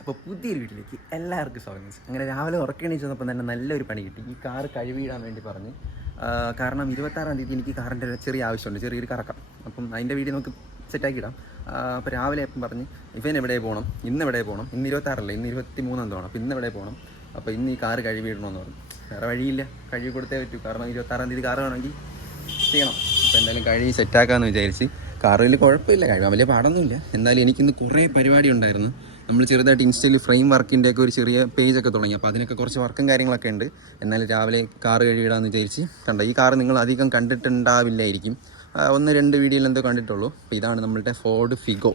അപ്പോൾ പുതിയൊരു വീട്ടിലേക്ക് എല്ലാവർക്കും സ്വാഗതം. അങ്ങനെ രാവിലെ ഉറക്കണീച്ച് വന്നപ്പോൾ തന്നെ നല്ലൊരു പണി കിട്ടി. ഈ കാറ് കഴുകിയിടാൻ വേണ്ടി പറഞ്ഞ്, കാരണം 26-ാം തീയതി എനിക്ക് കാറിൻ്റെ ചെറിയ ആവശ്യമുണ്ട്, ചെറിയൊരു കറക്കം. അപ്പം അതിൻ്റെ വീഡിയോ നമുക്ക് സെറ്റാക്കിയിടാം. അപ്പോൾ രാവിലെ അപ്പം പറഞ്ഞ് ഇവൻ എവിടെ പോകണം, ഇന്ന് എവിടെ പോകണം, ഇന്ന് 26 ഇന്ന് 23 തോണം, അപ്പോൾ ഇന്ന് എവിടെ പോകണം, അപ്പോൾ ഇന്ന് ഈ കാറ് കഴുകിയിടണമെന്ന് പറഞ്ഞു. വേറെ വഴിയില്ല, കഴുകി കൊടുത്തേ പറ്റൂ. കാരണം 26-ാം തീയതി കാറ് വേണമെങ്കിൽ ചെയ്യണം. അപ്പോൾ എന്തായാലും കഴുകി സെറ്റാക്കാമെന്ന് വിചാരിച്ച്. കാറിൽ കുഴപ്പമില്ല, കഴുകാൻ വലിയ പാടൊന്നുമില്ല. എന്നാലും എനിക്കിന്ന് കുറേ പരിപാടി ഉണ്ടായിരുന്നു. നമ്മൾ ചെറുതായിട്ട് ഇൻസ്റ്റയിൽ ഫ്രെയിം വർക്കിൻ്റെയൊക്കെ ഒരു ചെറിയ പേജൊക്കെ തുടങ്ങി. അപ്പോൾ അതിനൊക്കെ കുറച്ച് വർക്കും കാര്യങ്ങളൊക്കെ ഉണ്ട്. എന്നാലും രാവിലെ കാറ് കഴുകിയിടാമെന്ന് വിചാരിച്ച്. കണ്ടോ, ഈ കാറ് നിങ്ങൾ അധികം കണ്ടിട്ടുണ്ടാവില്ലായിരിക്കും, 1-2 വീഡിയോയിൽ എന്തോ കണ്ടിട്ടുള്ളൂ. അപ്പോൾ ഇതാണ് നമ്മളുടെ Ford Figo,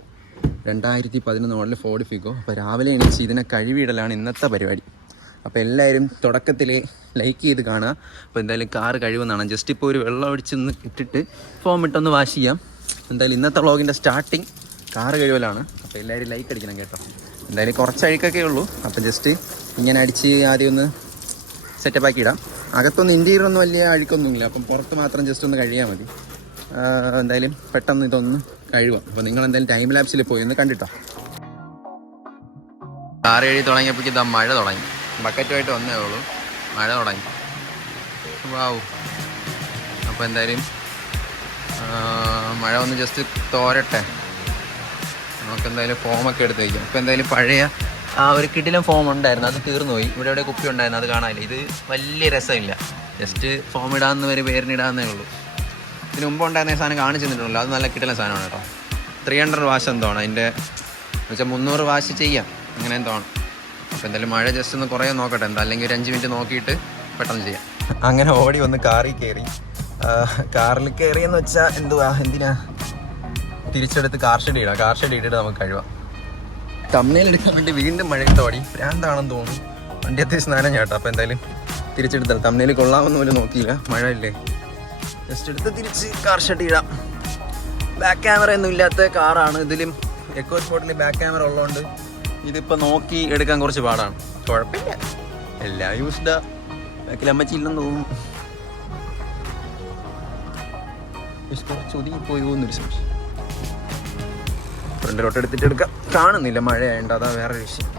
2011 model Ford Figo. അപ്പോൾ രാവിലെ എണീച്ച് ഇതിനെ കഴുകിയിടലാണ് ഇന്നത്തെ പരിപാടി. അപ്പോൾ എല്ലാവരും തുടക്കത്തിൽ ലൈക്ക് ചെയ്ത് കാണുക. അപ്പോൾ എന്തായാലും കാറ് കഴിവെന്നാണ്. ജസ്റ്റ് ഇപ്പോൾ ഒരു വെള്ളം ഒഴിച്ചൊന്ന് ഇട്ടിട്ട് ഫോം ഇട്ടൊന്ന് വാഷ് ചെയ്യാം. എന്തായാലും ഇന്നത്തെ വ്ളോഗിൻ്റെ സ്റ്റാർട്ടിങ് കാറ് കഴിവലാണ്. അപ്പോൾ എല്ലാവരും ലൈക്ക് അടിക്കണം കേട്ടോ. എന്തായാലും കുറച്ച് അഴുക്കൊക്കെ ഉള്ളൂ. അപ്പോൾ ജസ്റ്റ് ഇങ്ങനെ അടിച്ച് ആദ്യം ഒന്ന് സെറ്റപ്പാക്കി ഇടാം. അകത്തൊന്നും ഇൻറ്റീരിയറൊന്നും വലിയ അഴുക്കൊന്നുമില്ല. അപ്പം പുറത്ത് മാത്രം ജസ്റ്റ് ഒന്ന് കഴിയാൽ മതി. എന്തായാലും പെട്ടെന്ന് ഇതൊന്ന് കഴുകാം. അപ്പോൾ നിങ്ങൾ എന്തായാലും ടൈം ലാപ്സിൽ പോയി ഒന്ന് കണ്ടിട്ടോ. കാറ് കഴുകി തുടങ്ങിയപ്പോൾ ഇതാ മഴ തുടങ്ങി. ബക്കറ്റുമായിട്ട് വന്നേ ഉള്ളൂ, മഴ തുടങ്ങി. വാവ്. അപ്പോൾ എന്തായാലും മഴ ഒന്ന് ജസ്റ്റ് തോരട്ടെ. നമുക്കെന്തായാലും ഫോമൊക്കെ എടുത്ത് വയ്ക്കാം. ഇപ്പോൾ എന്തായാലും പഴയ ഒരു കിടിലം ഫോം ഉണ്ടായിരുന്നു, അത് തീർന്നു പോയി. ഇവിടെ കുപ്പി ഉണ്ടായിരുന്നു, അത് കാണാനില്ല. ഇത് വലിയ രസമില്ല, ജസ്റ്റ് ഫോം ഇടാമെന്ന് വരെ പേരിനിടാന്നേ ഉള്ളൂ. ഇതിന് മുമ്പ് ഉണ്ടായിരുന്ന സാധനം കാണിച്ചു തന്നിട്ടുള്ളൂ. അത് നല്ല കിടിലം സാധനമാണ് കേട്ടോ. 300 വാഷ് എന്തോണം അതിൻ്റെ വെച്ചാൽ 300 വാഷ് ചെയ്യാം, അങ്ങനെ എന്തോണം. അപ്പോൾ എന്തായാലും മഴ ജസ്റ്റ് ഒന്ന് കുറേ നോക്കട്ടെ, എന്താ അല്ലെങ്കിൽ ഒരു 5 മിനിറ്റ് നോക്കിയിട്ട് പെട്ടെന്ന് ചെയ്യാം. അങ്ങനെ ഓടി വന്ന് കാറിൽ കയറി. കാറിൽ കയറിയെന്ന് വെച്ചാൽ എന്തിനാ തിരിച്ചെടുത്ത് കാർ ഷെഡ് ഇടാം. കാർ ഷെഡ് ഇട്ടിട്ട് നമുക്ക് കഴിവാം. തമ്മനയിൽ എടുക്കാൻ വേണ്ടി വീണ്ടും മഴയത്ത് ഓടി. ഭ്രാന്താണെന്ന് തോന്നുന്നു, വണ്ടി അത്യാവശ്യം നനഞ്ഞ ചേട്ടാ. അപ്പോൾ എന്തായാലും തിരിച്ചെടുത്താൽ തമ്മനയിൽ കൊള്ളാമെന്ന് പോലും നോക്കിയില്ല, മഴ ഇല്ലേ. ജസ്റ്റ് എടുത്ത് തിരിച്ച് കാർ ഷെഡ് ഇടാം. ബാക്ക് ക്യാമറ ഒന്നും ഇല്ലാത്ത കാറാണ്. ഇതിലും എക്കോ സ്പോർട്ടിൽ ബാക്ക് ക്യാമറ ഉള്ളതുകൊണ്ട് ഇതിപ്പോൾ നോക്കി എടുക്കാൻ കുറച്ച് പാടാണ്. കുഴപ്പമില്ല, എല്ലാം യൂസ്ഡാ. ബാക്കിൽ അമ്മച്ചി ഇല്ലെന്ന് തോന്നുന്നു. കുറച്ച് ഒതുങ്ങിപ്പോയി പോകുന്നൊരു സംശയം. ഫ്രണ്ടിലോട്ട് എടുത്തിട്ട് എടുക്കാം. കാണുന്നില്ല, മഴയുണ്ട്, അതാ വേറൊരു വിഷയം.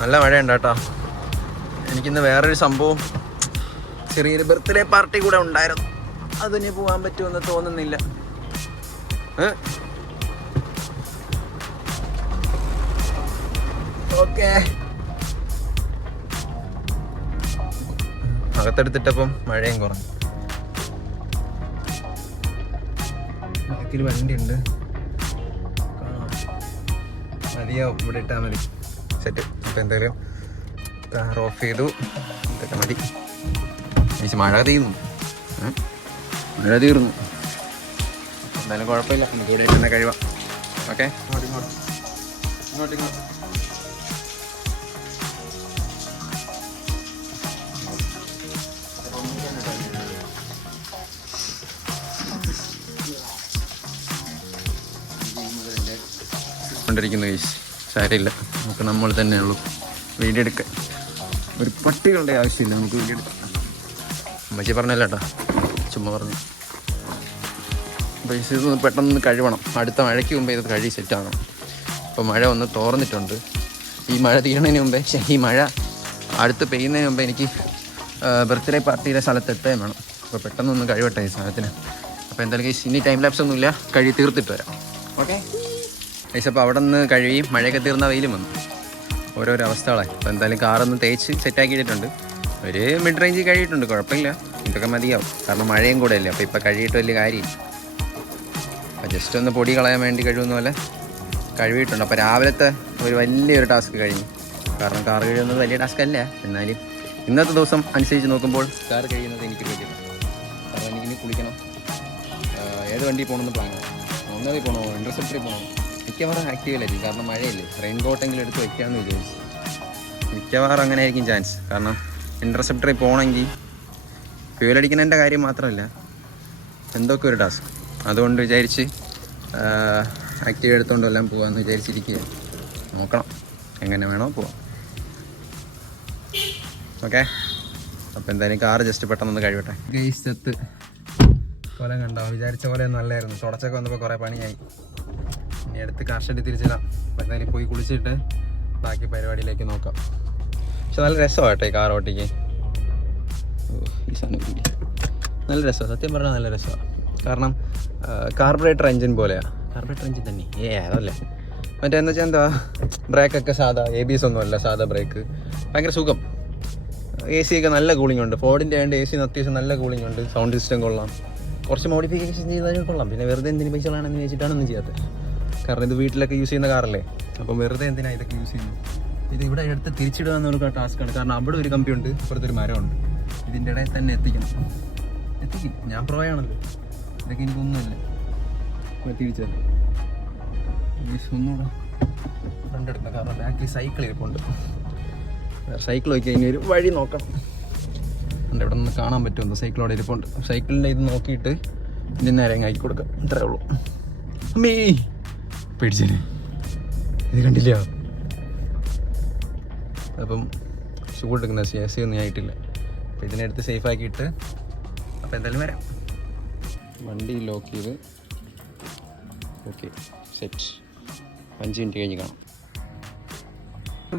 നല്ല മഴയുണ്ട് കേട്ടോ. എനിക്കിന്ന് വേറൊരു സംഭവം, ചെറിയൊരു ബർത്ത്ഡേ പാർട്ടി കൂടെ ഉണ്ടായിരുന്നു. അതിന് പോകാൻ പറ്റുമെന്ന് തോന്നുന്നില്ല. ഓക്കെ, അകത്തെടുത്തിട്ടപ്പം മഴയും കുറഞ്ഞു. ബാക്കിൽ വണ്ടി ഉണ്ട്, മതിയാവും, ഇവിടെ ഇട്ടാൽ മതി. സെറ്റ്. അപ്പം എന്തായാലും കാർ ഓഫ് ചെയ്തു. ഇതൊക്കെ മതി. മഴ തീർന്നു, മഴ തീർന്നു. എന്തായാലും കുഴപ്പമില്ല, നമുക്ക് ഇവിടെ ഇട്ട് തന്നെ കഴിവാം. ഓക്കെ, കൊണ്ടിരിക്കുന്ന കേസ് സാരമില്ല, നമുക്ക് നമ്മൾ തന്നെയുള്ളൂ വീഡിയോ എടുക്കാൻ. ഒരു പട്ടികളുടെ ആവശ്യമില്ല, നമുക്ക് വീഡിയോ എടുക്കാം. അമ്മച്ചി പറഞ്ഞല്ല കേട്ടോ, ചുമ്മാ പറഞ്ഞു. അപ്പോൾ ഇത് പെട്ടെന്ന് കഴിവണം. അടുത്ത മഴയ്ക്ക് മുമ്പേ ഇത് കഴുകി സെറ്റാകണം. അപ്പോൾ മഴ ഒന്ന് തോർന്നിട്ടുണ്ട്. ഈ മഴ തീരണതിന് മുമ്പേ, ഈ മഴ അടുത്ത് പെയ്യുന്നതിന് മുമ്പേ എനിക്ക് ബർത്ത്ഡേ പാർട്ടിയുടെ സ്ഥലത്തെത്തുകയും വേണം. അപ്പോൾ പെട്ടെന്നൊന്ന് കഴിവട്ടെ ഈ സാധനത്തിന്. അപ്പോൾ എന്തായാലും ഇനി ടൈം ലാപ്സ് ഒന്നുമില്ല, കഴുകി തീർത്തിട്ട് വരാം. Okay guys. അപ്പോൾ അവിടെ നിന്ന് കഴുകി മഴയൊക്കെ തീർന്ന വെയിലും വന്നു. ഓരോരോ അവസ്ഥകളായി. അപ്പോൾ എന്തായാലും കാറൊന്ന് തേച്ച് സെറ്റാക്കിയിട്ടുണ്ട്. ഒരു മിഡ് റേഞ്ചിൽ കഴിയിട്ടുണ്ട്, കുഴപ്പമില്ല. ഇതൊക്കെ മതിയാവും, കാരണം മഴയും കൂടെ അല്ലേ. അപ്പോൾ ഇപ്പോൾ കഴിയിട്ട് വലിയ കാര്യമില്ല. അപ്പോൾ ജസ്റ്റ് ഒന്ന് പൊടി കളയാൻ വേണ്ടി കഴിയുന്ന പോലെ കഴുകിയിട്ടുണ്ട്. അപ്പോൾ രാവിലത്തെ ഒരു വലിയൊരു ടാസ്ക് കഴിഞ്ഞു. കാരണം കാർ കഴിയുന്നത് വലിയ ടാസ്ക് അല്ല, എന്നാലും ഇന്നത്തെ ദിവസം അനുസരിച്ച് നോക്കുമ്പോൾ കാർ കഴിയുന്നത് എനിക്ക് പറ്റില്ല. കാരണം എനിക്കിനി കുളിക്കണം. ഏത് വണ്ടി പോകണമെന്ന് പ്ലാനാണ്. ഒന്നതിൽ പോകണോ, ഇൻ്റർസെപ്റ്ററിൽ പോകണോ. മിക്കവാറും ആക്റ്റീവിലായിരിക്കും, കാരണം മഴയില്ലേ. റെയിൻ കോട്ടെങ്കിലും എടുത്ത് വയ്ക്കാമെന്ന് വിചാരിച്ചു. മിക്കവാറും അങ്ങനെ ആയിരിക്കും ചാൻസ്. കാരണം ഇൻ്റർസെപ്റ്ററിൽ പോകണമെങ്കിൽ ഫ്യൂലടിക്കുന്നതിൻ്റെ കാര്യം മാത്രമല്ല, എന്തൊക്കെ ഒരു ടാസ്ക്. അതുകൊണ്ട് വിചാരിച്ച് ആക്റ്റീവ് എടുത്തുകൊണ്ടെല്ലാം പോകാമെന്ന് വിചാരിച്ചിരിക്കുക. നോക്കണം, എങ്ങനെ വേണോ പോവാം. ഓക്കെ, അപ്പോൾ എന്തായാലും കാറ് ജസ്റ്റ് പെട്ടെന്നൊന്ന് കഴിവട്ടെ. ഗെയ്സത്ത് കൊലം കണ്ടോ, വിചാരിച്ച പോലെ നല്ലായിരുന്നു. തുടച്ചൊക്കെ വന്നപ്പോൾ കുറേ പണിയായി. ഇനി അടുത്ത് കാർഷെഡ് തിരിച്ചിടാം. അപ്പോൾ എന്തായാലും പോയി കുളിച്ചിട്ട് ബാക്കി പരിപാടിയിലേക്ക് നോക്കാം. പക്ഷെ നല്ല രസമാണ് കേട്ടോ ഈ കാർ ഓട്ടിക്ക്. ഈ സാധനം നല്ല രസമാണ്, സത്യം പറഞ്ഞാൽ നല്ല രസമാണ്. കാരണം കാർബറേറ്റർ എഞ്ചിൻ പോലെയാണ്. കാർബറേറ്റർ എഞ്ചിൻ തന്നെ അതല്ലേ മറ്റേ എന്ന് വെച്ചാൽ എന്താ ബ്രേക്കൊക്കെ സാധാ ABS ഒന്നുമല്ല, സാധാ ബ്രേക്ക്. ഭയങ്കര സുഖം. AC ഒക്കെ നല്ല കൂളിംഗ് ഉണ്ട്. ഫോർഡിൻ്റെ ആയതുകൊണ്ട് AC അത്യാവശ്യം നല്ല കൂളിംഗ് ഉണ്ട്. സൗണ്ട് സിസ്റ്റം കൊള്ളാം. കുറച്ച് മോഡിഫിക്കേഷൻ ചെയ്താലും കൊള്ളാം. പിന്നെ വെറുതെ എന്തിനു പൈസ കളാണെന്ന് വെച്ചിട്ടാണ് ഒന്നും ചെയ്യാത്തത്. കാരണം ഇത് വീട്ടിലൊക്കെ യൂസ് ചെയ്യുന്ന കാറല്ലേ, അപ്പം വെറുതെ എന്തിനാണ് ഇതൊക്കെ യൂസ് ചെയ്യുന്നത്. ഇത് ഇവിടെ എടുത്ത് തിരിച്ചിടുക എന്നൊരു ടാസ്ക്കാണ്. കാരണം അവിടെ ഒരു കമ്പിയുണ്ട്, ഇപ്പുറത്തൊരു മരമുണ്ട്. ഇതിൻ്റെ ഇടയിൽ തന്നെ എത്തിക്കും. ഞാൻ പ്രോയാണല്ലോ, ഇതൊക്കെ എനിക്കൊന്നുമില്ല. തിരിച്ചത് ഒന്നുകൂടെ ഫ്രണ്ട് എടുക്കണം. കാരണം ബാക്കിൽ സൈക്കിൾ ഇരിപ്പുണ്ട്. സൈക്കിൾ നോക്കിയാൽ ഇനി ഒരു വഴി നോക്കണം. ഇവിടെ നിന്ന് കാണാൻ പറ്റുമോ സൈക്കിളോടെ ഇരിപ്പുണ്ട്. സൈക്കിളിൻ്റെ ഇത് നോക്കിയിട്ട് ഇതിന് നേരെ ആക്കി കൊടുക്കാം. ഇത്രേ ഉള്ളൂ. അമ്മേ പേടിച്ചേനെ, ഇത് കണ്ടില്ല. അപ്പം ഷൂ എടുക്കുന്ന AC ഒന്നും ആയിട്ടില്ല. അപ്പം ഇതിനെടുത്ത് സേഫ് ആക്കിയിട്ട് അപ്പം എന്തായാലും വരാം. വണ്ടി ലോക്ക് ചെയ്ത് ഓക്കെ സെറ്റ്. 5 മിനിറ്റ് കഴിഞ്ഞ് കാണാം.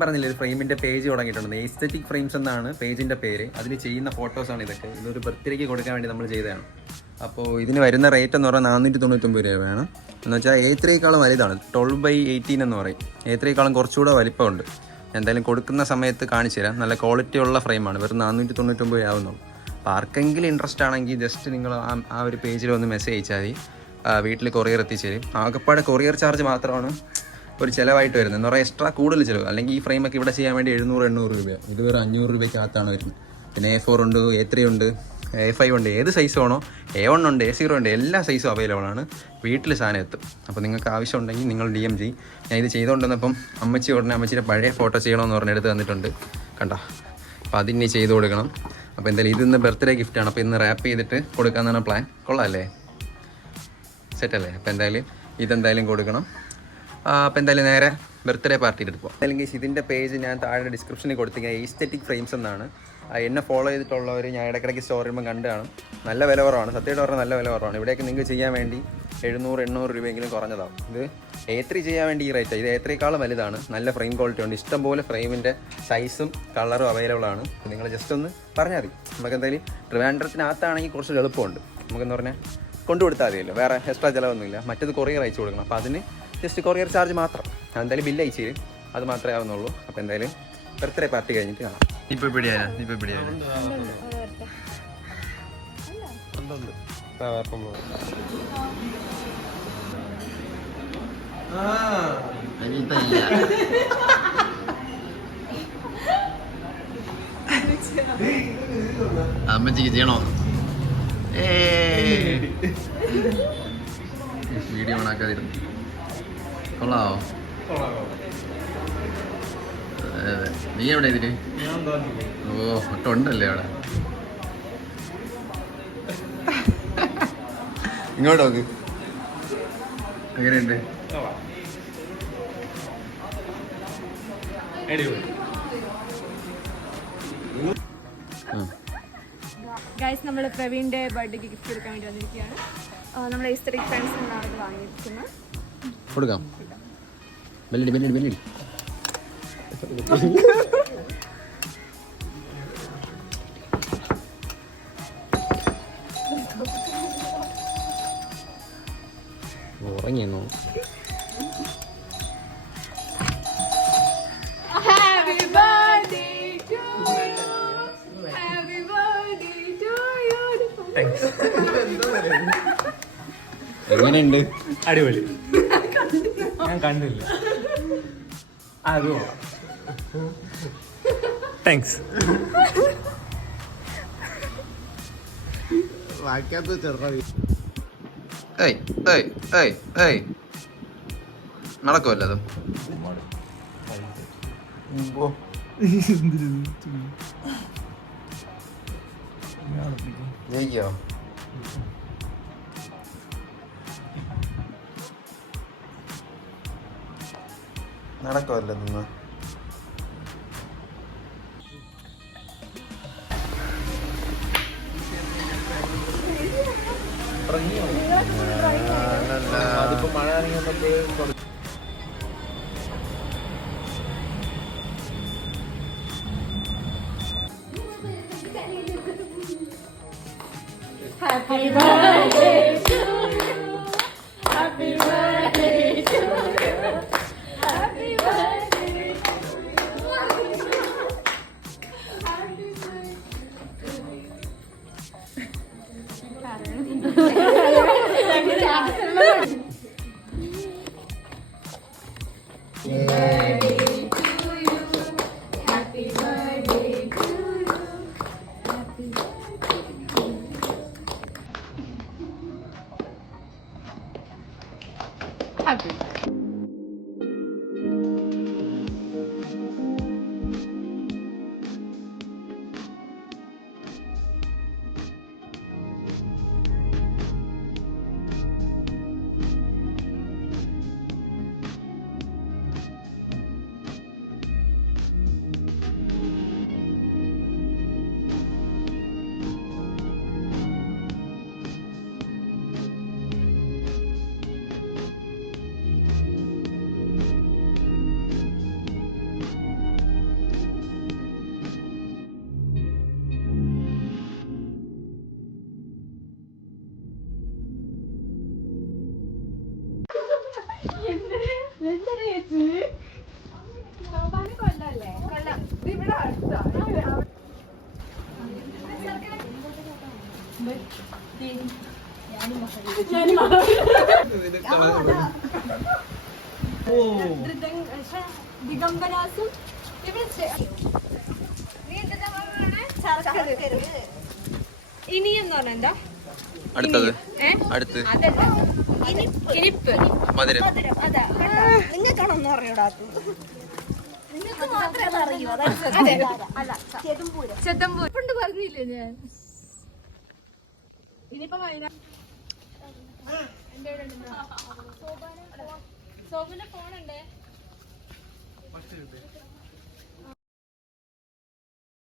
പറഞ്ഞില്ലേ ഒരു ഫ്രെയിമിൻ്റെ പേജ് തുടങ്ങിയിട്ടുണ്ട്. എസ്തെറ്റിക് ഫ്രെയിംസ് എന്നാണ് പേജിൻ്റെ പേര്. അതിൽ ചെയ്യുന്ന ഫോട്ടോസാണ് ഇതൊക്കെ. ഇതൊരു ബർത്ത്ഡേക്ക് കൊടുക്കാൻ വേണ്ടി നമ്മൾ ചെയ്തതാണ്. അപ്പോൾ ഇതിന് വരുന്ന റേറ്റ് എന്ന് പറഞ്ഞാൽ 499 രൂപയാണ്. എന്ന് വെച്ചാൽ A3യേക്കാളും വലുതാണ്. 12/18 എന്ന് പറയും. A3യേക്കാളും കുറച്ചുകൂടെ വലിപ്പമുണ്ട്. എന്തായാലും കൊടുക്കുന്ന സമയത്ത് കാണിച്ചു തരാം. നല്ല ക്വാളിറ്റി ഉള്ള ഫ്രെയിമാണ്. വെറും 499 രൂപ ആവുന്നുള്ളൂ. അപ്പോൾ ആർക്കെങ്കിലും ഇൻട്രസ്റ്റ് ആണെങ്കിൽ ജസ്റ്റ് നിങ്ങൾ ആ ഒരു പേജിൽ ഒന്ന് മെസ്സേജ് അയച്ചാൽ മതി. വീട്ടിൽ കൊറിയർ എത്തിച്ചേരും. ആകെപ്പാടെ കൊറിയർ ചാർജ് മാത്രമാണ് ഒരു ചിലവായിട്ട് വരുന്നത്. എന്ന് പറഞ്ഞാൽ എക്സ്ട്രാ കൂടുതൽ ചിലവ്. അല്ലെങ്കിൽ ഈ ഫ്രെയിമൊക്കെ ഇവിടെ ചെയ്യാൻ വേണ്ടി 700-800 രൂപയാണ്. ഇത് വേറെ 500 രൂപയ്ക്കകത്താണ് വരുന്നത്. പിന്നെ A4 ഉണ്ട്, A3 ഉണ്ട്, A5 ഉണ്ട്. ഏത് സൈസ് വേണോ, A1 ഉണ്ട്, A0 ഉണ്ട്, എല്ലാ സൈസും അവൈലബിൾ ആണ്. വീട്ടിൽ സാധനം എത്തും. അപ്പോൾ നിങ്ങൾക്ക് ആവശ്യം ഉണ്ടെങ്കിൽ നിങ്ങൾ DM ചെയ്യും. ഞാൻ ഇത് ചെയ്തുകൊണ്ടിരുന്നപ്പം അമ്മച്ചി ഉടനെ അമ്മച്ചിയുടെ പഴയ ഫോട്ടോ ചെയ്യണമെന്ന് പറഞ്ഞ് എടുത്ത് തന്നിട്ടുണ്ട്. കണ്ടോ, അപ്പോൾ അതിന് ചെയ്ത് കൊടുക്കണം. അപ്പോൾ എന്തായാലും ഇതിന്ന് ബർത്ത്ഡേ ഗിഫ്റ്റാണ്. അപ്പോൾ ഇന്ന് റാപ്പ് ചെയ്തിട്ട് കൊടുക്കാമെന്നാണ് പ്ലാൻ. കൊള്ളാമല്ലേ, സെറ്റല്ലേ? അപ്പോൾ എന്തായാലും ഇതെന്തായാലും കൊടുക്കണം. അപ്പോൾ എന്തായാലും നേരെ ബർത്ത്ഡേ പാർട്ടിയിൽ എടുക്കുക. അല്ലെങ്കിൽ ഇതിൻ്റെ പേജ് ഞാൻ താഴെ ഡിസ്ക്രിപ്ഷനിൽ കൊടുത്തിരിക്കുക. എസ്തെറ്റിക് ഫ്രെയിംസ് എന്നാണ്. എന്നെ ഫോളോ ചെയ്തിട്ടുള്ളവർ ഞാൻ ഇടയ്ക്കിടയ്ക്ക് സ്റ്റോർ ചെയ്യുമ്പോൾ കണ്ടു കാണും. നല്ല വില കുറവാണ്, സത്യമായിട്ട് പറഞ്ഞാൽ നല്ല വില കുറവാണ്. ഇവിടെയൊക്കെ നിങ്ങൾക്ക് ചെയ്യാൻ വേണ്ടി 700-800 രൂപയെങ്കിലും കുറഞ്ഞതാവും. ഇത് A3 ചെയ്യാൻ വേണ്ടി ഈ റേറ്റ്. ഇത് A3യേക്കാളും വലുതാണ്. നല്ല ഫ്രെയിം ക്വാളിറ്റി ഉണ്ട്. ഇഷ്ടംപോലെ ഫ്രെയിമിൻ്റെ സൈസും കളറും അവൈലബിൾ ആണ്. നിങ്ങൾ ജസ്റ്റ് ഒന്ന് പറഞ്ഞാൽ മതി. നമുക്ക് എന്തായാലും ട്രിവാൻഡ്രത്തിനകത്താണെങ്കിൽ കുറച്ച് എളുപ്പമുണ്ട്. നമുക്കെന്ന് പറഞ്ഞാൽ കൊണ്ടുകൊടുത്താൽ മതിയല്ലോ, വേറെ എക്സ്ട്രാ ചിലവൊന്നുമില്ല. മറ്റേത് കൊറിയർ അയച്ചു കൊടുക്കണം. അപ്പോൾ അതിന് ജസ്റ്റ് കൊറിയർ ചാർജ് മാത്രം. എന്തായാലും ബില്ല് അയച്ചു തരും, അത് മാത്രമേ ആവുന്നുള്ളൂ. അപ്പോൾ എന്തായാലും ബർത്ത്ഡേ പാർട്ടി കഴിഞ്ഞിട്ട് കാണാം. ഇപ്പോൾ പിടിയാനാ അമ്മച്ചിക്ക് ചെയ്യണോ? വീഡിയോ ഓണാക്കാതിരുന്നു. കൊള്ളാവോ? അതെ. നീ എവിടെ ഇതിന്? ഓ ഒട്ടും ഉണ്ടല്ലേ അവിടെ. ഇങ്ങോട്ട് നോക്ക്, എങ്ങനെയുണ്ട്? ഗൈസ്, നമ്മൾ പ്രവീണിന്റെ ബർത്ത്ഡേക്ക് ഗിഫ്റ്റ് കൊടുക്കാൻ വേണ്ടി വന്നിരിക്കുകയാണ്. നമ്മൾ എസ്തെറ്റിക് ഫ്രെയിംസ് എന്നാണ് ഇത് വാങ്ങിയിരിക്കുന്നത്. കൊടുക്കാം. ബെല്ലടി ഉറങ്ങിയെന്നോ? എങ്ങനെയുണ്ട്? അടിപൊളി. ഞാൻ കണ്ടില്ല. അതോ താങ്ക്സ്. നടക്കുമല്ലോ അതും. ജയിക്കോ? നടക്കുമല്ലോ നിന്ന്. അതിപ്പോ മഴ ഇറങ്ങിയപ്പോൾ ദിഗംബരാസും ഇനിയെന്ന് പറഞ്ഞ എന്താ അടുത്തത് അടുത്ത് കിനിപ്പ് മധുരം. നിങ്ങൾക്കാണൊന്നും അറിയൂടാത്തത്. നിങ്ങൾക്ക് മാത്രമേ അതറിയൂ. ചെത്തമ്പൂർ കൊണ്ട് പറഞ്ഞില്ലേ ഞാൻ ഇനിയിപ്പോ സോബുന്റെ ഫോണുണ്ട്.